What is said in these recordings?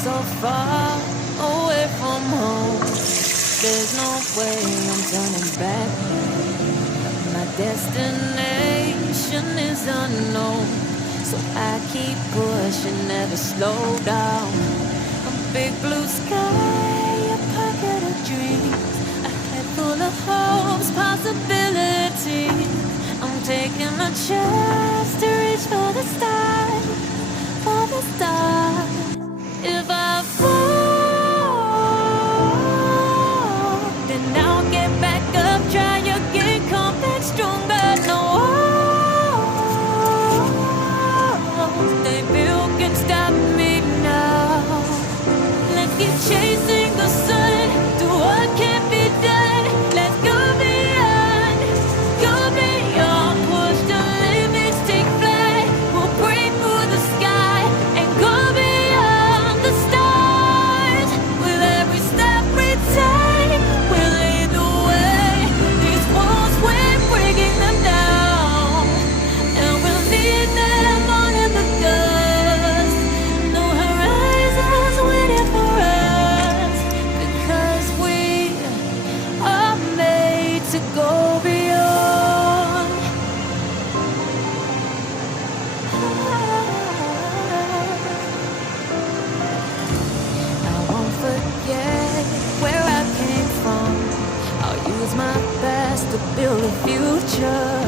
so far away from home. There's no way I'm turning back. My destination is unknown, so I keep pushing, never slow down. A big blue sky, a pocket of dreams, a head full of hopes, possibilities. I'm taking a chance to reach for the stars, for the stars. If I fall, then I'll get back up, try again, come back stronger. No walls they built can stop me now. Let's keep chasing the sun, do what can be done. Let's go beyond, go beyond. Push the limits, take flight. We'll break through the sky and go beyond the stars. With every step we take, we'll lead the way. These walls, we're breaking them down, and we'll lead them on in the dust. No horizons waiting for us, because we are made to go beyond. I won't forget where I came from. I'll use my best to build a future.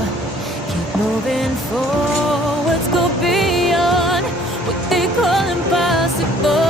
Keep moving forwards, go beyond what they call impossible.